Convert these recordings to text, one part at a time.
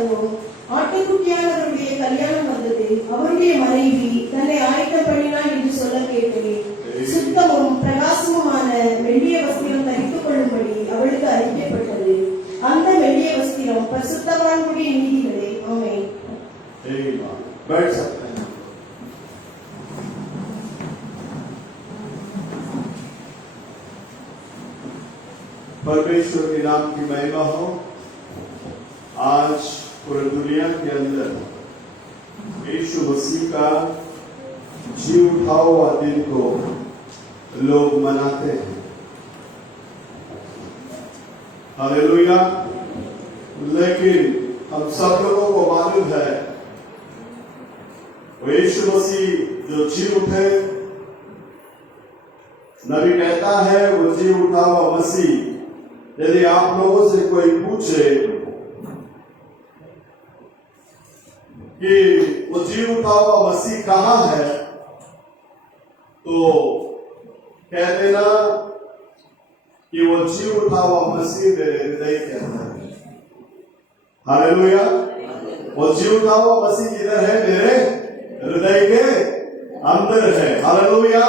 அடங்கும். ஆட்டுக்குட்டியானவருடைய கல்யாணம் வந்தது. அவருடைய மனைவி தன்னை ஆயத்தம் பண்ணினாள் என்று சொல்ல கேட்டேன். சுத்தமும் பிரகாசமுமான வெள்ளிய வஸ்திரம் தரித்துக் கொள்ளும்படி அவளுக்கு அறிவிக்கப்பட்டது. அந்த வெள்ளிய வஸ்திரம் பரிசுத்தவான்களுடைய நீதிகளே. ஆமென். परमेश्वर के नाम की महिमा हो। आज पूरी दुनिया के अंदर यीशु मसीह का जी उठा हुआ दिन को लोग मनाते हैं। हालेलुया। लेकिन हम सब लोगों को मालूम है वो यीशु मसीह जो जी उठे, नबी कहता है वो जी उठा हुआ मसीह, यदि आप लोगों से कोई पूछे कि वो जी उठा हुआ मसीह कहां है, तो कह देना कि वो जी उठा हुआ मसीह मेरे हृदय के अंदर है। हालेलुया। वो जी उठा हुआ मसीह किधर है? मेरे हृदय के अंदर है। हालेलुया।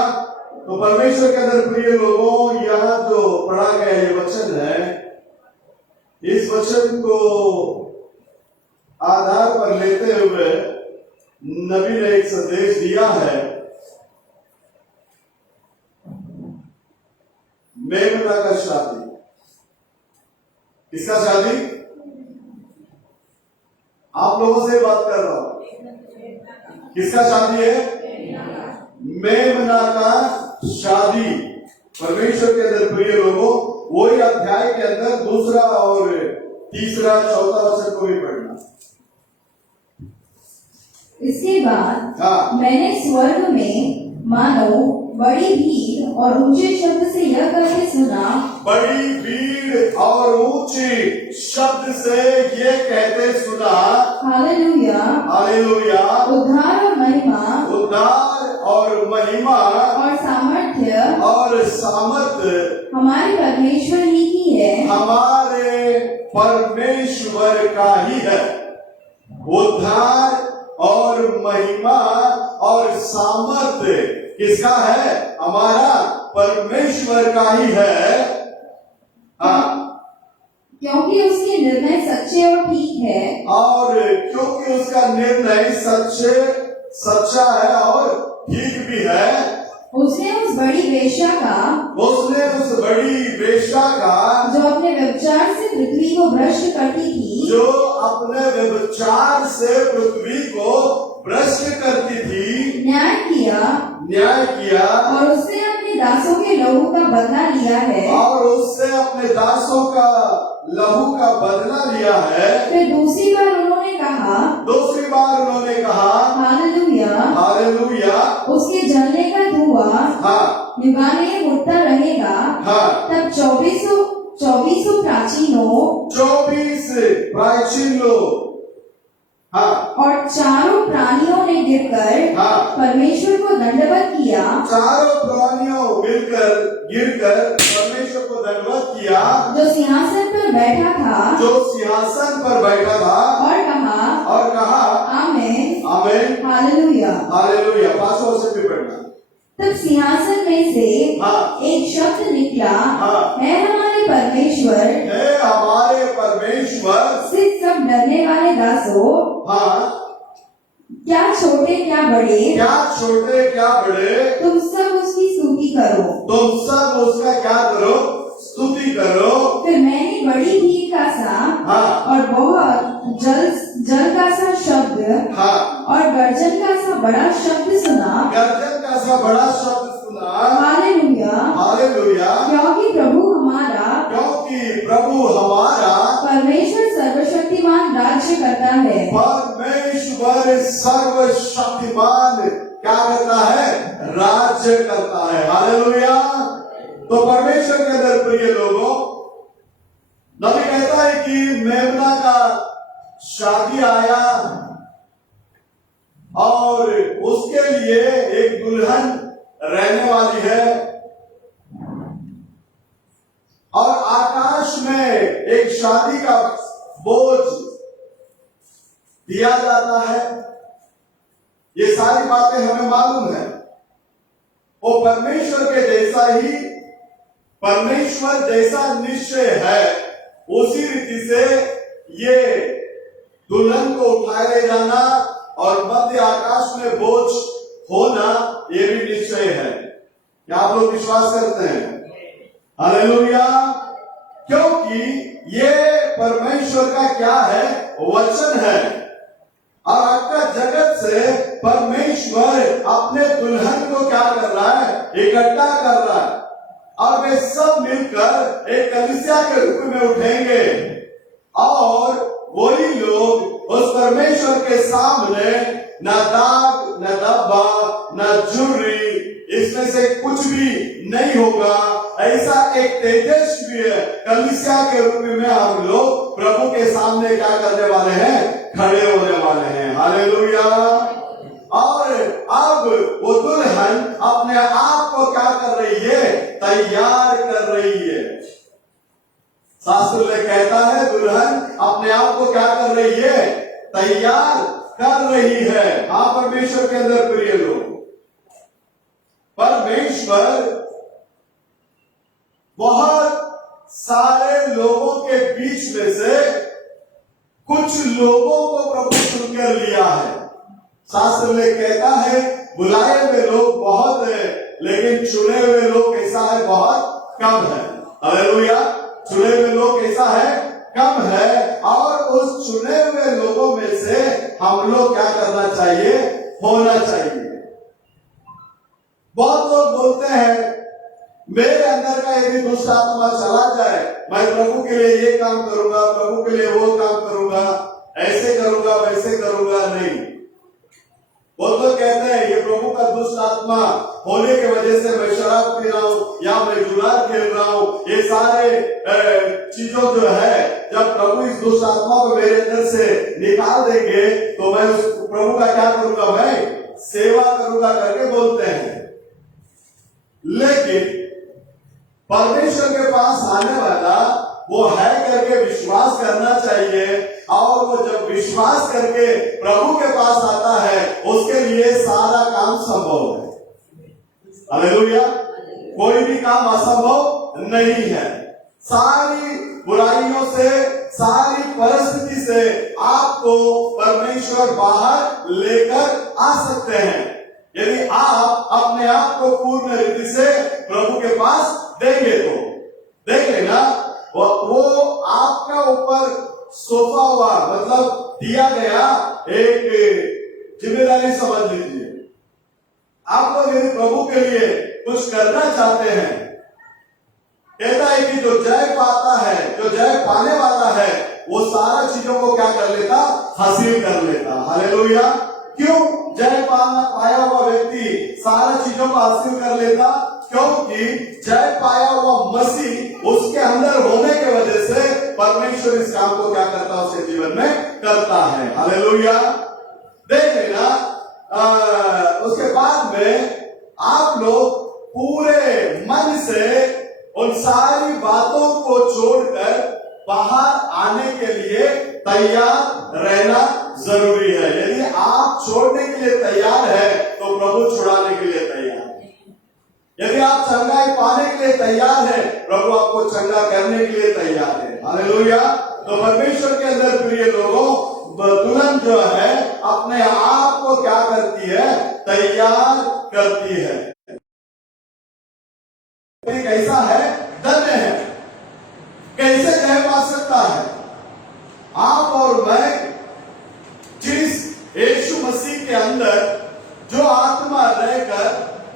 तो परमेश्वर के अंदर प्रिय लोगों, यहाँ जो पढ़ा गया ये वचन है, इस वचन को आधार पर लेते हुए नबी ने एक संदेश दिया है। मेमना का शादी। किसका शादी? आप लोगों से बात कर रहा हूं। किसका शादी है? मेमना का शादी। परमेश्वर के अंदर प्रिय लोगों, वही अध्याय के अंदर दूसरा और तीसरा चौथा वचन को भी पढ़ना। इसके बाद मैंने स्वर्ग में मानो बड़ी भीड़ और ऊंचे शब्द से यह कहते सुना। बड़ी भीड़ और ऊंची शब्द से ये कहते सुना। हालेलुया। हालेलुया। उद्धार और महिमा, उद्धार और महिमा और सामर्थ्य हमारे परमेश्वर ही की है। हमारे परमेश्वर का ही है। उद्धार और महिमा और सामर्थ्य किसका है? हमारा परमेश्वर का ही है। हाँ, क्योंकि उसके निर्णय सच्चे और ठीक है। और क्योंकि उसका निर्णय सच्चा है और ठीक भी है। उसने उस बड़ी वेश्या का जो अपने व्यभिचार से पृथ्वी को भ्रष्ट करती थी, न्याय किया और उसने अपने दासों के लहू का बदला लिया है। फिर दूसरी बार उन्होंने कहा हालेलुया। उसके जलने का धुआं युगाने उठता रहेगा। तब 24 प्राचीन लोग और चारों प्राणियों ने गिरकर परमेश्वर को दंडवत किया। चारों प्राणियों गिरकर परमेश्वर को दंडवत किया, जो सिंहासन पर बैठा था, और कहा आमेन आमेन हालेलुया हालेलुया। 5 वर्ष भी पढ़ना। तब सिंहासन में से एक शब्द निकला, है हमारे परमेश्वर सिद्ध सब डरने वाले दासों, क्या छोटे क्या बड़े, तुम सब उसकी स्तुति करो। स्तुति करो। फिर मैंने बड़ी भीड़ का सा और बहुत जल का सा शब्द और गर्जन का सा बड़ा शब्द सुना। Hallelujah hallelujah. क्योंकि प्रभु हमारा परमेश्वर सर्वशक्तिमान राज्य करता है। परमेश्वर सर्वशक्तिमान क्या करता है? राज्य करता है। हालेलुया। तो परमेश्वर के अंदर प्रिय लोगों, नबी कहता है कि मेमना का शादी आया और उसके लिए एक दुल्हन रहने वाली है, और आकाश में एक शादी का बोझ दिया जाता है, ये सारी बातें हमें मालूम है। वो परमेश्वर के जैसा ही, परमेश्वर जैसा निश्चय है, उसी रीति से ये दुल्हन को उठाए ले जाना और मध्य आकाश में बोझ होना, ये भी निश्चय है। क्या आप लोग विश्वास करते हैं? हालेलुया। क्योंकि ये परमेश्वर का क्या है? वचन है। और आपका जगत से परमेश्वर अपने दुल्हन को क्या कर रहा है? इकट्ठा कर रहा है, और वे सब मिलकर एक कलीसिया के रूप में उठेंगे, और वही लोग उस परमेश्वर के सामने न दाग, न धब्बा, न झुर्री, इसमें से कुछ भी नहीं होगा। ऐसा एक तेजस्वी कलीसिया के रूप में हम लोग प्रभु के सामने क्या करने वाले हैं? खड़े होने वाले हैं। हालेलुया। और अब वो दुल्हन अपने आप को क्या कर रही है? तैयार कर रही है। शास्त्र में कहता है दुल्हन अपने आप को क्या कर रही है? तैयार कर रही है। हाँ, परमेश्वर के अंदर प्रिय लोग, परमेश्वर बहुत सारे लोगों के बीच में से कुछ लोगों को प्रभु चुनकर लिया है। शास्त्र में कहता है बुलाए हुए लोग बहुत है, लेकिन चुने हुए लोग कैसा है? बहुत कम है। हालेलुया। चुने हुए लोग कैसा है? कम है। और उस चुने हुए लोगों में से हम लोग क्या करना चाहिए? होना चाहिए। बहुत लोग बोलते हैं मेरे अंदर का यदि दुष्ट आत्मा चला जाए, मैं प्रभु के लिए ये काम करूंगा, प्रभु के लिए वो काम करूंगा, ऐसे करूंगा, वैसे करूंगा। नहीं, वो तो कहते हैं ये प्रभु का दुष्ट आत्मा होने की वजह से मैं शराब पी रहा हूँ या मैं जुआ खेल रहा हूँ। ये सारे चीजों जो है, जब प्रभु इस दुष्ट आत्मा को मेरे अंदर से निकाल देंगे तो मैं उस प्रभु का क्या करूंगा? मैं सेवा करूंगा करके बोलते हैं। लेकिन परमेश्वर के पास आने वाला वो है करके विश्वास करना चाहिए, और वो जब विश्वास करके प्रभु के पास आता है उसके लिए सारा काम संभव है। हालेलुया। कोई भी काम असंभव नहीं है। सारी बुराइयों से, सारी परिस्थिति से आपको परमेश्वर बाहर लेकर आ सकते हैं, यदि आप अपने आप को पूर्ण रीति से प्रभु के पास देंगे तो। देख लेना, वो आपका ऊपर सौंपा हुआ, मतलब दिया गया एक जिम्मेदारी समझ लीजिए। आप लोग यदि प्रभु के लिए कुछ करना चाहते हैं, कहता है कि जो जय पाता है, जो जय पाने वाला है, वो सारा चीजों को क्या कर लेता? हासिल कर लेता। हालेलुया। क्यों जय पाया हुआ व्यक्ति सारा चीजों को हासिल कर लेता? क्योंकि जय पाया हुआ मसीह उसके अंदर होने की वजह से परमेश्वर इस काम को क्या करता है? उसके जीवन में करता है। हालेलुया। देख लेना, उसके बाद में आप लोग पूरे मन से उन सारी बातों को छोड़कर बाहर आने के लिए तैयार रहना जरूरी है। यदि आप छोड़ने के लिए तैयार है तो प्रभु छुड़ाने के लिए तैयार है। यदि आप चंगाई पाने के लिए तैयार है, प्रभु आपको चंगा करने के लिए तैयार है। हालेलुया। तो परमेश्वर के अंदर प्रिय लोगों, दुल्हन जो है अपने आप को क्या करती है? तैयार करती है। कैसा है? धन्य है। कैसे जय पा सकता है? आप और मैं जिस यीशु मसीह के अंदर जो आत्मा रहकर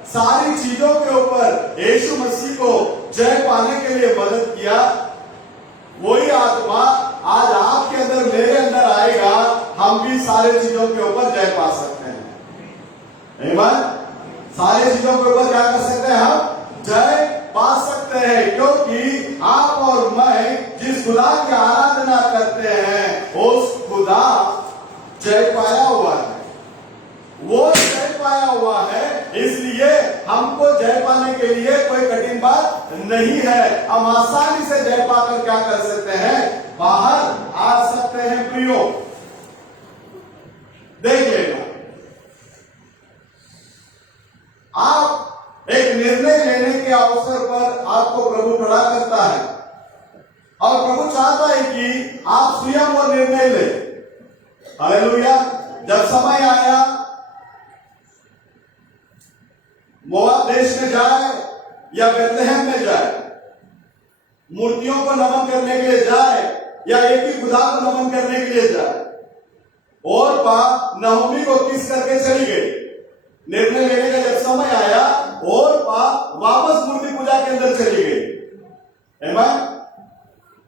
सारी चीजों के ऊपर यीशु मसीह को जय पाने के लिए मदद किया, वही आत्मा आज आपके अंदर, मेरे अंदर आएगा, हम भी सारे चीजों के ऊपर जय पा सकते हैं। आमीन। सारे चीजों के ऊपर क्या कर सकते हैं? हम जय पा सकते हैं, क्योंकि आप और मैं जिस खुदा की आराधना करते हैं उस खुदा जय पाया हुआ है, वो जय पाया हुआ है। इसलिए हमको जय पाने के लिए कोई कठिन बात नहीं है। हम आसानी से जय पाकर क्या कर सकते हैं? बाहर आ सकते हैं। प्रियो, निर्णय लेने के अवसर पर आपको प्रभु खड़ा करता है और प्रभु चाहता है कि आप स्वयं वो निर्णय ले। हालेलुया। जब समय आया मोआब देश में जाए या बेथलेहम में जाए, मूर्तियों को नमन करने के लिए जाए या एक ही खुदा को नमन करने के लिए जाए, और नहोमी को किस करके चली गई। निर्णय लेने का जब समय आया और वापस मूर्ति पूजा के अंदर चली गई।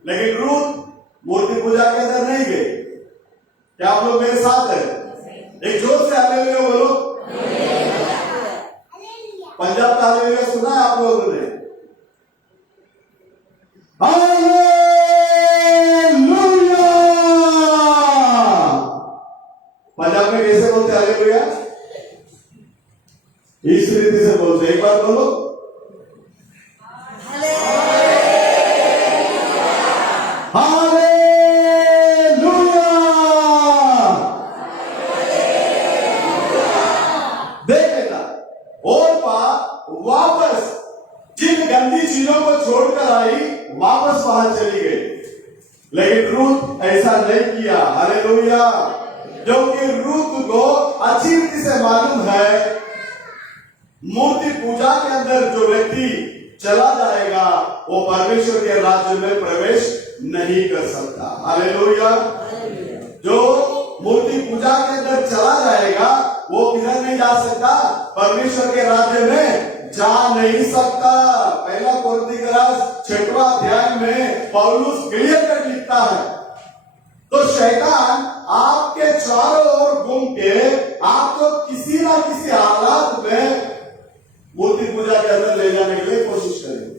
लेकिन रूथ मूर्ति पूजा के अंदर नहीं गई। क्या आप लोग मेरे साथ हैं? एक जोर से हालेलुया बोलो। पंजाब का हालेलुया सुना है आप लोगों ने? हालेलुया। पंजाब में कैसे बोलते हालेलुया? इस रीति से बोलते। एक बार बोलो। देख लेना। और वापस जिन गंदी चीजों को छोड़कर आई, वापस वहां चली गई। लेकिन रूथ ऐसा नहीं किया। हालेलुया। क्योंकि रूथ को अच्छी रीति से मालूम है मूर्ति पूजा के अंदर जो व्यक्ति चला जाएगा वो परमेश्वर के राज्य में प्रवेश नहीं कर सकता। हालेलुया। जो मूर्ति पूजा के अंदर चला जाएगा वो किधर नहीं जा सकता? परमेश्वर के राज्य में जा नहीं सकता। पहला कोरिन्थियों 6वां अध्याय में पौलुस क्लियर कर लिखता है। तो शैतान आपके चारों ओर घूम के आपको किसी ना किसी हालात में मूर्ति पूजा के अंदर ले जाने के लिए कोशिश करेंगे।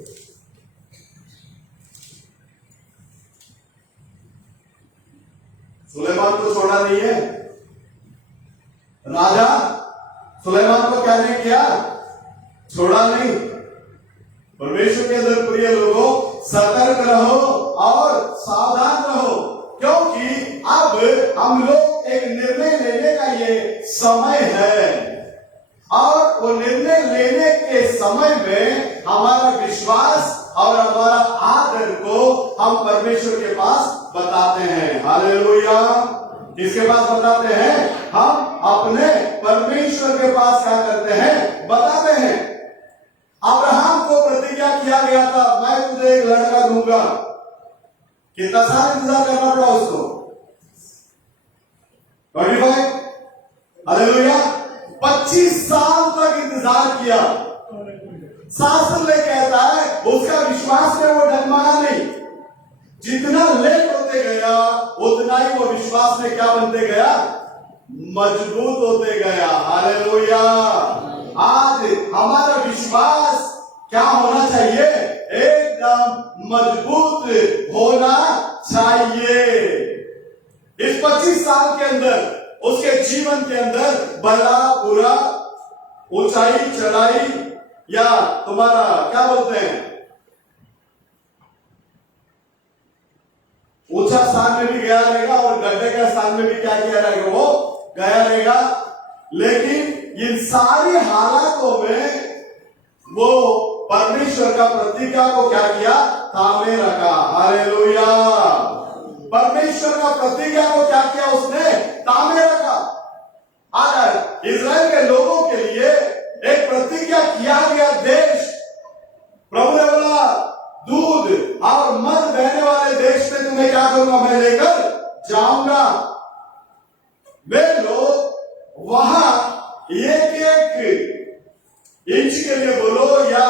सुलेमान को छोड़ा नहीं है। राजा सुलेमान को क्या नहीं किया? छोड़ा नहीं। परमेश्वर के अंदर प्रिय लोगों, सतर्क रहो और सावधान रहो, क्योंकि अब हम लोग एक निर्णय लेने का ये समय है और वो निर्णय लेने के समय में हमारा विश्वास और हमारा आदर को हम परमेश्वर के पास बताते हैं। हालेलुया। किसके पास बताते हैं? हम अपने परमेश्वर के पास क्या करते हैं? बताते हैं। अब्राहम को प्रतिज्ञा किया गया था, मैं तुझे एक लड़का दूंगा। कितना साल इंतजार करना पड़ा उसको? 25। हालेलुया। 25 साल तक इंतजार किया। शास्त्र में कहता है उसका विश्वास में वो डगमगा नहीं। जितना लेट होते गया उतना ही वो विश्वास में क्या बनते गया? मजबूत होते गया। हालेलुया। आज हमारा विश्वास क्या होना चाहिए? एकदम मजबूत होना चाहिए। इस 25 साल के अंदर उसके जीवन के अंदर भला बुरा, ऊंचाई चढ़ाई, या तुम्हारा क्या बोलते हैं, ऊंचा स्थान में भी गया रहेगा और गड्ढे का स्थान में भी क्या किया रहेगा? वो गया रहेगा। लेकिन इन सारी हालातों में वो परमेश्वर का प्रतिज्ञा को क्या किया? थामे रखा। हालेलुया। परमेश्वर का प्रतिज्ञा को क्या किया उसने? थामे रखा। आज इजराइल के लोगों के लिए एक प्रतिज्ञा किया गया देश, प्रभु ने बोला दूध और मध बहने वाले देश में तुम्हें क्या करूंगा? मैं लेकर जाऊंगा। वे लोग वहां एक इंच के लिए बोलो या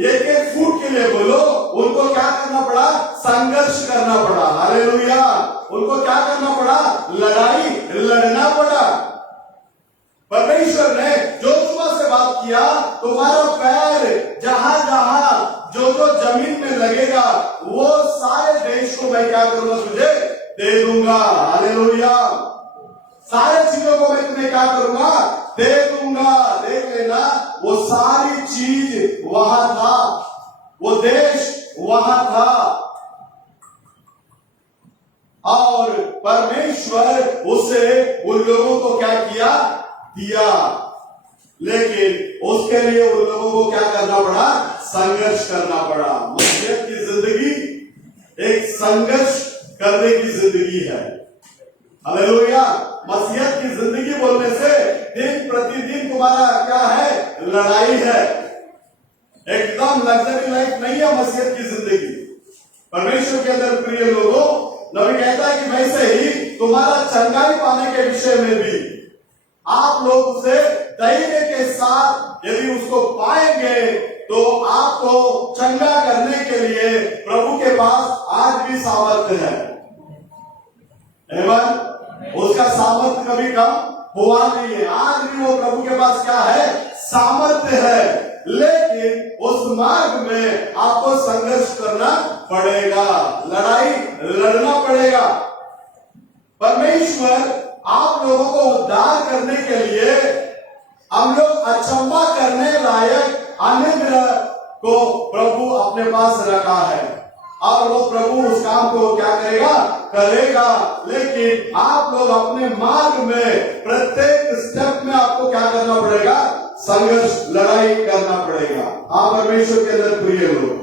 एक फुट के लिए बोलो, उनको क्या करना पड़ा? संघर्ष करना पड़ा। हालेलुया। उनको क्या करना पड़ा? लड़ाई लड़ना पड़ा। परमेश्वर ने जोशुआ से बात किया, तुम्हारा पैर जहां जहां जो जमीन में लगेगा वो सारे देश को मैं क्या करूंगा? तुझे दे दूंगा। हालेलुया। सारे चीजों को मैं तुम्हें क्या करूंगा? दे दूंगा। देख लेना, वो सारी चीज वहां था, वो देश वहां था और परमेश्वर उसे उन लोगों को क्या किया? दिया। लेकिन उसके लिए उन लोगों को क्या करना पड़ा? संघर्ष करना पड़ा। मसीहत की जिंदगी एक संघर्ष करने की जिंदगी है। हालेलुया। मसीहत की जिंदगी बोलने से दिन प्रतिदिन तुम्हारा क्या है? लड़ाई है। एकदम लग्जरी लाइफ नहीं है मसीहत की जिंदगी। परमेश्वर के अंदर प्रिय लोगों, नबी कहता है कि वैसे ही तुम्हारा चंगाई पाने के विषय में भी आप लोग उसे धैर्य के साथ यदि उसको पाएंगे तो आपको चंगा करने के लिए प्रभु के पास आज भी सामर्थ्य है। आमीन। उसका सामर्थ्य कभी कम हुआ नहीं है। आज भी वो प्रभु के पास क्या है? सामर्थ्य है। लेकिन उस मार्ग में आपको संघर्ष करना पड़ेगा, लड़ाई लड़ना पड़ेगा। परमेश्वर आप लोगों को उद्धार करने के लिए हम लोग अचंबा करने लायक अनुग्रह को प्रभु अपने पास रखा है और वो प्रभु उस काम को क्या करेगा? करेगा। लेकिन आप लोग अपने मार्ग में प्रत्येक स्टेप में आपको क्या करना पड़ेगा? संघर्ष, लड़ाई करना पड़ेगा। आप परमेश्वर के अंदर प्रिय लोग,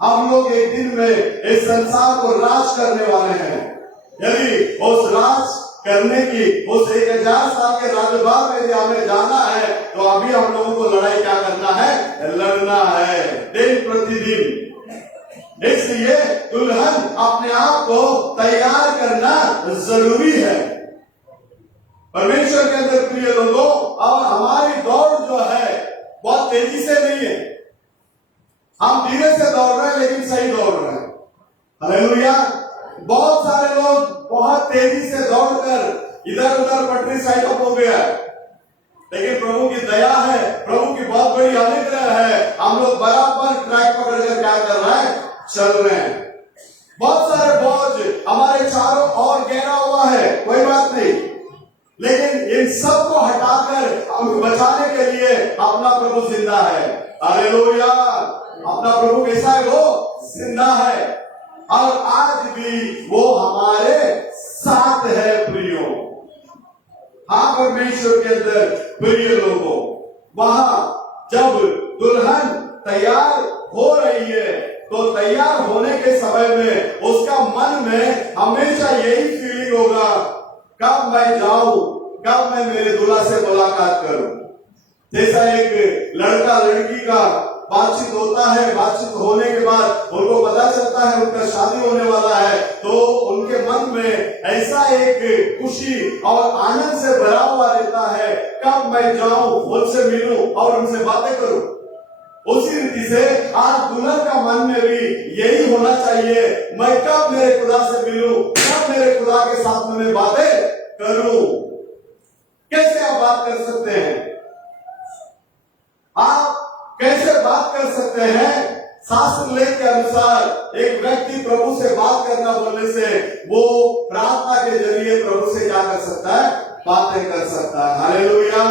हम लोग एक दिन में इस संसार को राज करने वाले हैं। यदि उस राज करने की उस 1000 साल के राजभाग में यदि हमें जाना है तो अभी हम लोगों को लड़ाई क्या करना है? लड़ना है दिन प्रतिदिन। इसलिए दुल्हन अपने आप को तैयार करना जरूरी है। परमेश्वर के अंदर प्रिय लोगों, और हमारी दौड़ जो है बहुत तेजी से नहीं है। हम धीरे से दौड़ रहे हैं लेकिन सही दौड़ रहे हैं। हालेलुया। बहुत सारे लोग बहुत तेजी से दौड़कर इधर उधर पटरी साइड अप हो गया, लेकिन प्रभु की दया है, प्रभु की बहुत बड़ी अनुग्रह है, हम लोग बराबर ट्रैक पकड़कर क्या कर रहे हैं? चल रहे हैं। बहुत सारे बोझ हमारे चारों ओर घेरा हुआ है, कोई बात नहीं, लेकिन इन सब को हटाकर हमें बचाने के लिए अपना प्रभु जिंदा है। हालेलुया। अपना प्रभु कैसा है? वो जिंदा है और आज भी वो हमारे साथ है प्रियो। हाँ परमेश्वर के अंदर प्रिय लोगों, वहां जब दुल्हन तैयार हो रही है तो तैयार होने के समय में उसका मन में हमेशा यही फीलिंग होगा, कब मैं जाऊं, कब मैं मेरे दूल्हा से मुलाकात करूं। जैसा एक लड़का लड़की का बातचीत होता है, बातचीत होने के बाद उनको पता चलता है उनका शादी होने वाला है, तो उनके मन में ऐसा एक खुशी और आनंद से भरा हुआ रहता है, कब मैं जाऊं, उनसे मिलूं और उनसे बातें करूं। उसी रीति से आज दुल्हन का मन में भी यही होना चाहिए, मैं कब मेरे खुदा से मिलूं, कब मेरे खुदा के साथ में मैं बातें करूं। कैसे आप बात कर सकते हैं? आप कैसे बात कर सकते हैं? शास्त्र लेख के अनुसार एक व्यक्ति प्रभु से बात करना बोलने से वो प्रार्थना के जरिए प्रभु से क्या कर सकता है? बातें कर सकता है। हालेलुया।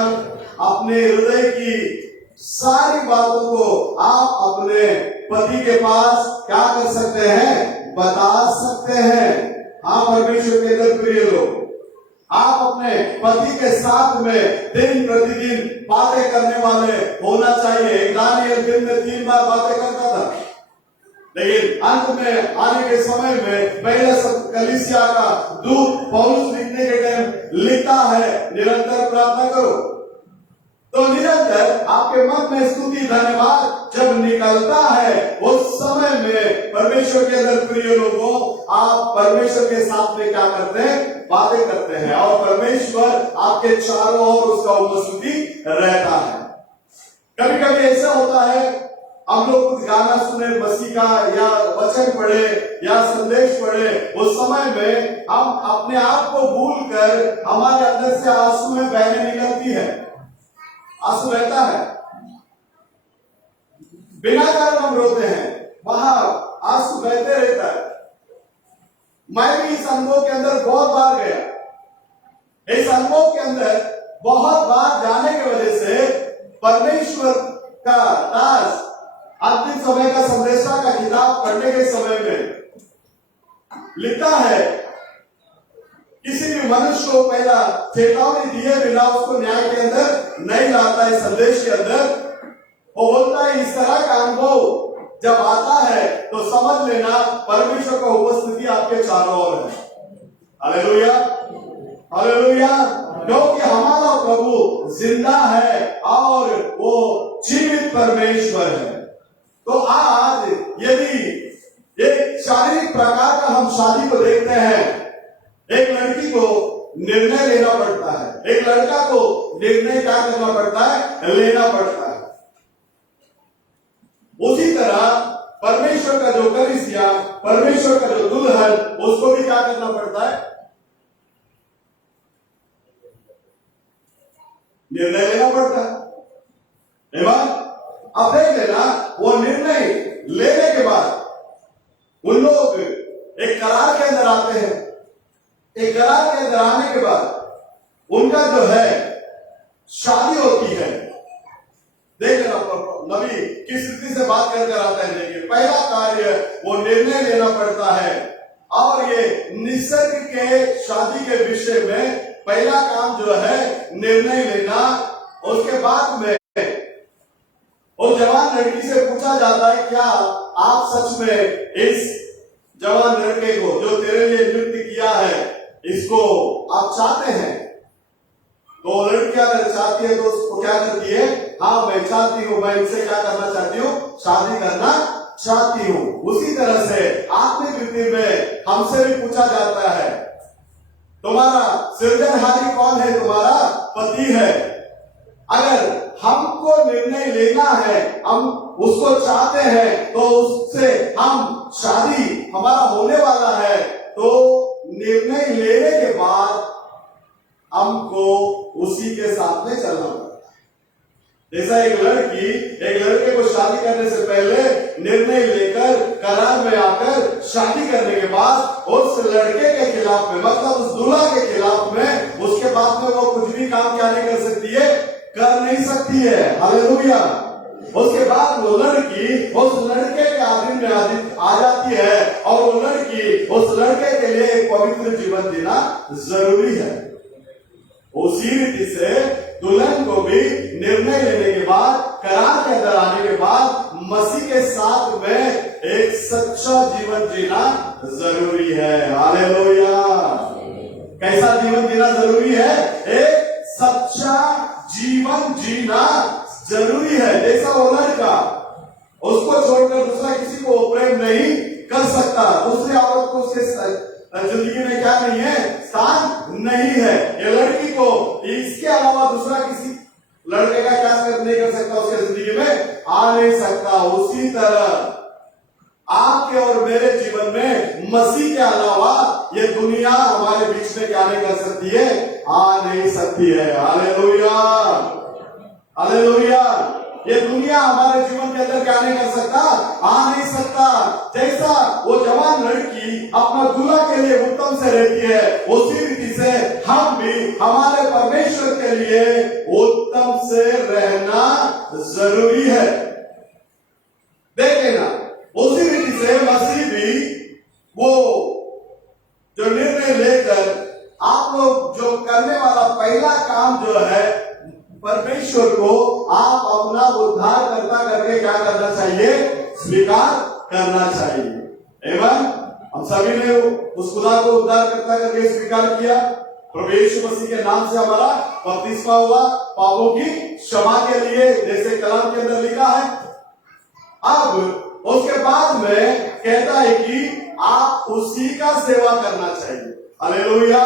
अपने हृदय की सारी बातों को आप अपने पति के पास क्या कर सकते हैं? बता सकते हैं। हाँ परमेश्वर के अंदर प्रिय लोग, आप अपने पति के साथ में दिन प्रतिदिन बातें करने वाले होना चाहिए। दानियल दिन में 3 बार बातें करता था, लेकिन अंत में आने के समय में पहले सब कलीसिया का दूत पौलुस लिखने के टाइम लिखता है, निरंतर प्रार्थना करो। तो निरंतर आपके मन में स्तुति धन्यवाद जब निकलता है, उस समय में परमेश्वर के अंदर प्रिय लोगों, आप परमेश्वर के साथ में क्या करते हैं? बातें करते हैं और परमेश्वर आपके चारों ओर उसका उपस्थिति रहता है। कभी कभी ऐसा होता है, हम लोग कुछ गाना सुने मसीह का या वचन पढ़े या संदेश पढ़े, उस समय में हम अपने आप को भूल कर हमारे अंदर से आंसू में बहने निकलती है, आंसू रहता है, बिना कारण हम रोते हैं, वहां आंसू बहते रहता है। मैं भी इस अनुभव के अंदर बहुत बार गया। इस अनुभव के अंदर बहुत बार जाने की वजह से परमेश्वर का दास अंतिम समय का संदेशा का किताब पढ़ने के समय में लिखता है, किसी भी क्योंकि मनुष्य को पहला चेतावनी दिए बिना उसको न्याय के अंदर नहीं लाता है, संदेश के अंदर। वो बोलता है इस तरह का अनुभव जब आता है तो समझ लेना परमेश्वर का उपस्थिति आपके चारों ओर है। Hallelujah, hallelujah. क्योंकि हमारा प्रभु जिंदा है और वो जीवित परमेश्वर है। तो आज यदि एक शारीरिक प्रकार का हम शादी को देखते हैं, एक लड़की को निर्णय लेना पड़ता है, एक लड़का को निर्णय क्या करना पड़ता है, लेना पड़ता है। उसी तरह परमेश्वर का जो कलीसिया, परमेश्वर का जो दुल्हन, उसको भी क्या करना पड़ता है, निर्णय लेना पड़ता है। अब देख लेना, वो निर्णय लेने के बाद उन लोग एक करार के अंदर आते हैं। एक करार के अंदर आने के बाद उनका जो है शादी होती है। देख लेना नबी किस रीति से बात कर आता है। देखिए, पहला कार्य वो निर्णय लेना पड़ता है। और ये निसर्ग के शादी के विषय में पहला काम जो है निर्णय लेना। उसके बाद में उस जवान लड़की से पूछा जाता है, क्या आप सच में इस जवान लड़के को जो तेरे लिए नृत्य किया है, इसको आप चाहते हैं? तो लड़की अगर चाहती है तो उसको क्या करती है, हाँ मैं चाहती हूं, मैं इनसे क्या करना चाहती हूँ, शादी करना चाहती हूँ। उसी तरह से आत्मिक रीति में हमसे भी पूछा जाता है, तुम्हारा सृजनहारी कौन है? तुम्हारा पति है। अगर हमको निर्णय लेना है, हम उसको चाहते हैं, तो उससे हम शादी हमारा होने वाला है, तो निर्णय लेने के बाद हमको उसी के साथ में चलना पड़ता है। जैसा एक लड़के को शादी करने से पहले निर्णय लेकर करार में आकर शादी करने के बाद उस लड़के के खिलाफ में, मतलब उस दूल्हा के खिलाफ में, उसके बाद में वो कुछ भी काम क्या नहीं कर सकती है, कर नहीं सकती है। हालेलुया। उसके बाद वो लड़की उस लड़के के अधीन में आ जाती है और वो लड़की उस लड़के के लिए एक पवित्र जीवन जीना जरूरी है। उसी रीति से दुल्हन को भी निर्णय लेने के बाद, करार के अंदर आने के बाद मसीह के साथ में एक सच्चा जीवन जीना जरूरी है। हालेलुया। कैसा जीवन जीना जरूरी है? एक सच्चा जीवन जीना जरूरी है। जैसा वो लड़का, उसको छोड़कर दूसरा किसी को प्रेम नहीं कर सकता, दूसरी औरत को उसके जिंदगी में क्या नहीं है, स्थान नहीं है। ये लड़की को इसके अलावा दूसरा किसी लड़के का क्या नहीं कर सकता, उसके जिंदगी में आ नहीं सकता। उसी तरह आपके और मेरे जीवन में मसीह के अलावा ये दुनिया हमारे बीच में क्या नहीं कर सकती है, आ नहीं सकती है। Hallelujah, hallelujah. ये दुनिया हमारे जीवन के अंदर क्या नहीं कर सकता, आ नहीं सकता। जैसा वो जवान लड़की अपना दूल्हा के लिए उत्तम से रहती है, उसी रीति से हम भी हमारे परमेश्वर के लिए उत्तम से रहना जरूरी है। देख लेना, उसी रीति से मसीह भी वो जो निर्णय लेकर आप लोग जो करने वाला पहला काम जो है, परमेश्वर को आप अपना उद्धार करता करके क्या करना चाहिए, स्वीकार करना चाहिए। एवं हम सभी ने उस खुदा को उद्धार करता करके स्वीकार किया। प्रभु यीशु मसीह के नाम से हमारा बपतिस्मा हुआ पापों की क्षमा के लिए, जैसे कलाम के अंदर लिखा है। अब उसके बाद में कहता है कि आप उसी का सेवा करना चाहिए। हालेलुया।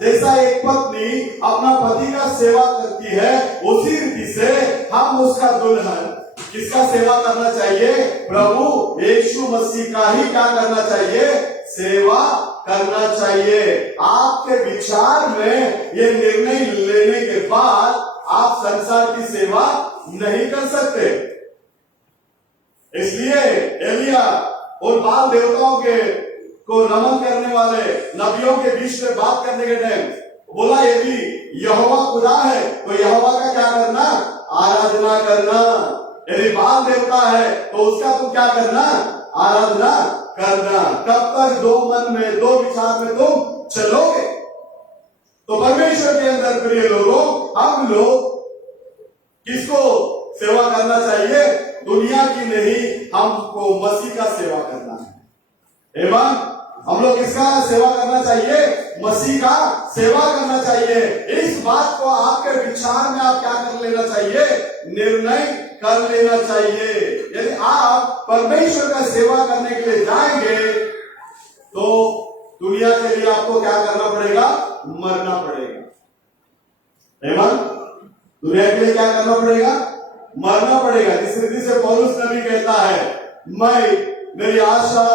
जैसा एक पत्नी अपना पति का सेवा करती है, उसी रीति से हम उसका दुल्हन किसका सेवा करना चाहिए, प्रभु यीशु मसीह का ही क्या करना चाहिए, सेवा करना चाहिए। आपके विचार में ये निर्णय लेने के बाद आप संसार की सेवा नहीं कर सकते। इसलिए एलिया और बाल देवताओं के को नमन करने वाले नबियों के बीच में बात करने के टाइम बोला, यदि यहोवा खुदा है तो यहोवा का क्या करना, आराधना करना। यदि बाल देवता है तो उसका तुम क्या करना, आराधना करना। तब तक दो मन में, दो विचार में तुम चलोगे। तो परमेश्वर के अंदर प्रिय लोगों, हम लोग किसको सेवा करना चाहिए? दुनिया की नहीं, हमको मसीह का सेवा करना है। एवं हम लोग किसका सेवा करना चाहिए? मसीह का सेवा करना चाहिए। इस बात को आपके विचार में आप क्या कर लेना चाहिए? निर्णय कर लेना चाहिए। यदि आप परमेश्वर का सेवा करने के लिए जाएंगे तो दुनिया के लिए आपको क्या करना पड़ेगा? मरना पड़ेगा। एवं दुनिया के लिए क्या करना पड़ेगा? मरना पड़ेगा। जिस रीति से पौलुस नबी कहता है, मेरी आशा,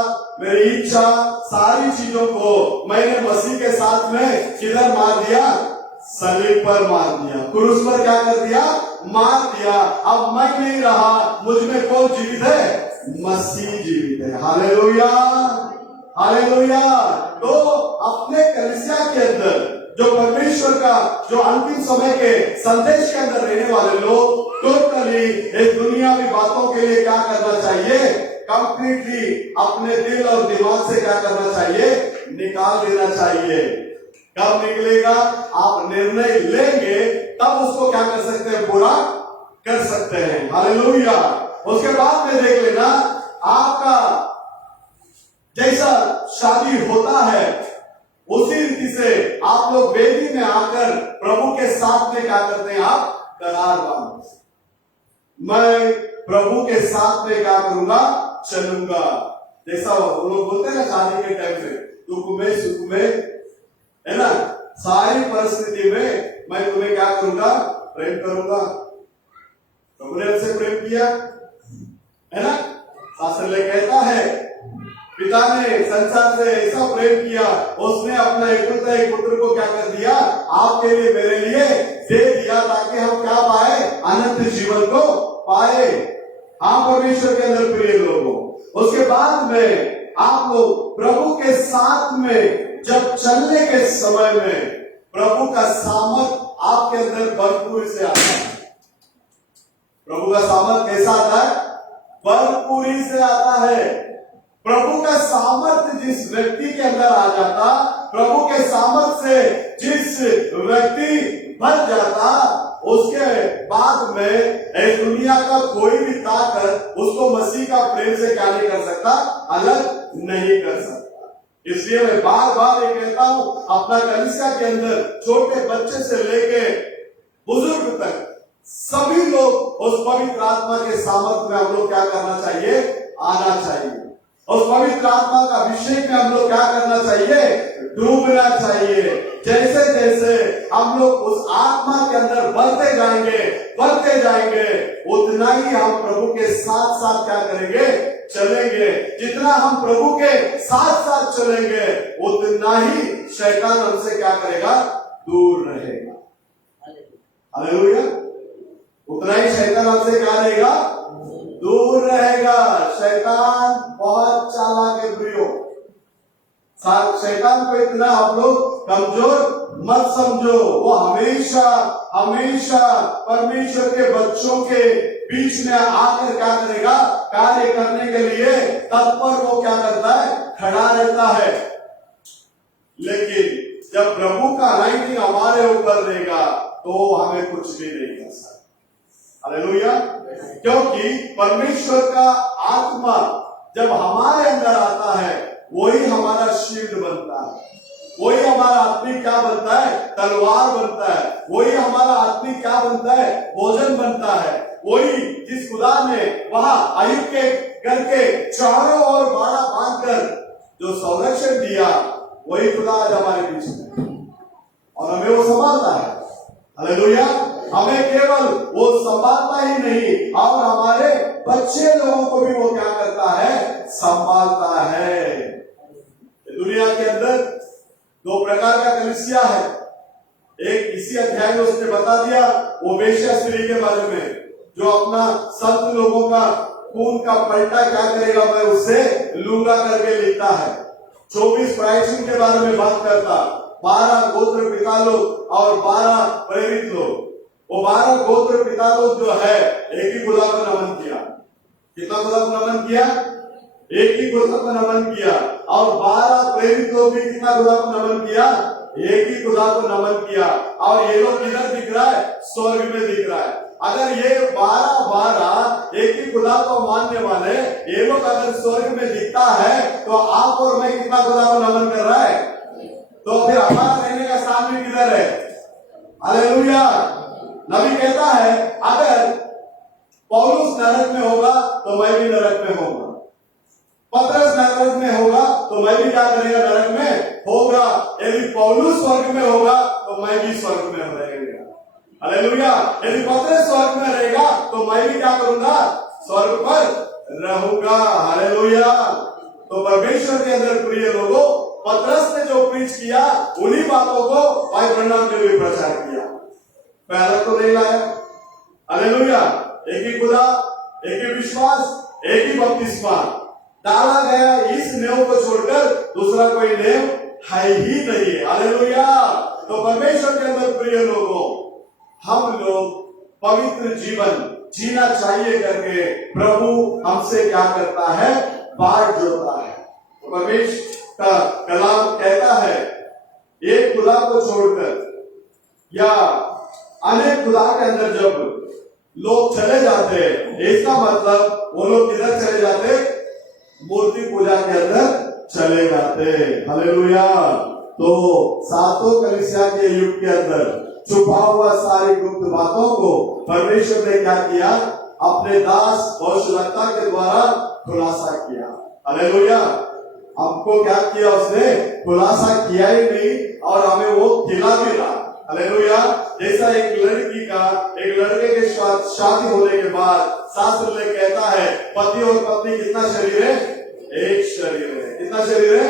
मेरी इच्छा, सारी चीजों को मैंने मसीह के साथ में किधर मार दिया? सलीब पर मार दिया, क्रूस पर क्या कर दिया? मार दिया। अब मैं नहीं रहा, मुझ में कौन जीवित है? मसीह जीवित है। Hallelujah, hallelujah. तो अपने कलीसिया के अंदर जो परमेश्वर का जो अंतिम समय के संदेश के अंदर रहने वाले लोग टोटली इस दुनियावी बातों के लिए क्या करना चाहिए? कंप्लीटली अपने दिल और दिमाग से क्या करना चाहिए? निकाल देना चाहिए। कब निकलेगा? आप निर्णय लेंगे तब उसको क्या कर सकते हैं? पूरा कर सकते हैं। हालेलुया। उसके बाद में देख लेना, आपका जैसा शादी होता है उसी रीति से आप लोग वेदी में आकर प्रभु के साथ में क्या करते हैं? आप करार बांधते। मैं प्रभु के साथ में क्या करूंगा? चलूंगा। जैसा वो लोग बोलते हैं ना शादी के टाइम में, दुख में सुख में, है ना, सारी परिस्थिति में मैं तुम्हें क्या करूंगा? प्रेम करूंगा। प्रभु ने हमसे प्रेम किया, है ना। शास्त्र कहता है, पिता ने संसार से ऐसा प्रेम किया, उसने अपना एक पुत्र को क्या कर दिया? आपके लिए, मेरे लिए दे दिया, ताकि हम क्या पाए? अनंत जीवन को पाए। हाँ परमेश्वर के अंदर प्रिय लोगों, उसके बाद में आप लोग प्रभु के साथ में जब चलने के समय में प्रभु का सामर्थ आपके अंदर भरपूर से आता है। प्रभु का सामर्थ कैसा आता है? भरपूरी से आता है। प्रभु का सामर्थ्य जिस व्यक्ति के अंदर आ जाता, प्रभु के सामर्थ्य से जिस व्यक्ति भर जाता, उसके बाद में इस दुनिया का कोई भी ताकत उसको मसीह का प्रेम से क्या नहीं कर सकता? अलग नहीं कर सकता। इसलिए मैं बार बार ये कहता हूं, अपना कलीसिया के अंदर छोटे बच्चे से लेके बुजुर्ग तक सभी लोग उस पवित्र आत्मा के सामर्थ्य में हम लोग क्या करना चाहिए? आना चाहिए। उस पवित्र आत्मा का अभिषेक में हम लोग क्या करना चाहिए? डूबना चाहिए। जैसे जैसे हम लोग उस आत्मा के अंदर बढ़ते जाएंगे, उतना ही हम प्रभु के साथ साथ क्या करेंगे? चलेंगे। जितना हम प्रभु के साथ साथ चलेंगे, उतना ही शैतान हमसे क्या करेगा? दूर रहेगा। हालेलुया। उतना ही शैतान हमसे क्या रहेगा? दूर रहेगा। शैतान बहुत चालाक है प्रियो। शैतान को इतना आप लोग कमजोर मत समझो। वो हमेशा हमेशा परमेश्वर के बच्चों के बीच में आकर क्या करेगा? कार्य करने के लिए तत्पर वो क्या करता है? खड़ा रहता है। लेकिन जब प्रभु का अनाइंटिंग हमारे ऊपर रहेगा तो हमें कुछ भी नहीं कर सकता। हालेलुया। क्योंकि परमेश्वर का आत्मा जब हमारे अंदर आता है, वही हमारा शील्ड बनता है, वही हमारा आत्मिक क्या बनता है? तलवार बनता है। वही हमारा आत्मिक क्या बनता है? भोजन बनता है। वही जिस खुदा ने वहां अय्यूब के घर के चारों ओर बाड़ा बांधकर जो संरक्षण दिया, वही खुदा आज हमारे बीच में और हमें वो संभालता है। हालेलुया। हमें केवल वो संभालता ही नहीं, और हमारे बच्चे लोगों को भी वो क्या करता है? संभालता है। दुनिया के अंदर दो प्रकार का कलीसिया है। एक इसी अध्याय में उसने बता दिया, वो वेश्या स्त्री के बारे में, जो अपना संत लोगों का खून का पलटा क्या करेगा? मैं उससे लूंगा करके लिखता है। 24 प्रायश्चित के बारे में बात करता, 12 गोत्र पिता लोग और 12 प्रेरित लोग। वो 12 गोत्र पिता लोग जो है, एक ही खुदा को नमन किया। कितना खुदा को नमन किया? एक ही खुदा को नमन किया। और 12 प्रेरित लोग भी कितना खुदा को नमन किया? एक ही खुदा को नमन किया, और ये लोग किधर दिख रहा है? स्वर्ग में दिख रहा है। अगर ये 12 एक ही खुदा को मानने वाले ये लोग अगर स्वर्ग में दिखता है, तो आप और मैं कितना खुदा को नमन कर रहा है? तो फिर हमारा रहने का स्थान भी किधर है? हालेलुया। नबी कहता है अगर पौलुस नरक में होगा तो मैं भी नरक में होगा, पतरस नरक में होगा तो मैं भी क्या करेगा? नरक में होगा। यदि पौलुस स्वर्ग में होगा तो मैं भी स्वर्ग में रहेगा। हालेलुया। यदि पतरस स्वर्ग में रहेगा तो मैं भी क्या करूंगा? स्वर्ग पर रहूंगा। हालेलुया। तो परमेश्वर के अंदर प्रिय लोगों, पतरस ने जो प्रीच किया उन्हीं बातों को भाई ब्रह्मण ने भी प्रचार किया, पहले तो नहीं लाया। हालेलुया। एक ही खुदा, एक ही विश्वास, एक ही बपतिस्मा डाला गया। इस नेव को छोड़कर दूसरा कोई नेव है ही नहीं है। हालेलुया। तो परमेश्वर के अंदर प्रिय लोगों, हम लोग पवित्र जीवन जीना चाहिए करके प्रभु हमसे क्या करता है? बात जोड़ता है। तो परमेश्वर का कलाम कहता है एक खुदा को छोड़कर या अनेक खुदा के अंदर जब लोग चले जाते हैं, इसका मतलब वो लोग किधर चले जाते? मूर्ति पूजा के अंदर चले जाते। हालेलुया। तो सातों कलीसिया के युग के अंदर छुपा हुआ सारी गुप्त बातों को परमेश्वर ने क्या किया? अपने दास भविष्यवक्ता के द्वारा खुलासा किया। हालेलुया। हमको क्या किया? उसने खुलासा किया ही नहीं और हमें वो खिला भी रहा। हालेलुया। जैसा एक लड़की का एक लड़के के साथ शादी होने के बाद शास्त्र में कहता है पति और पत्नी कितना शरीर है? एक शरीर है। कितना शरीर है?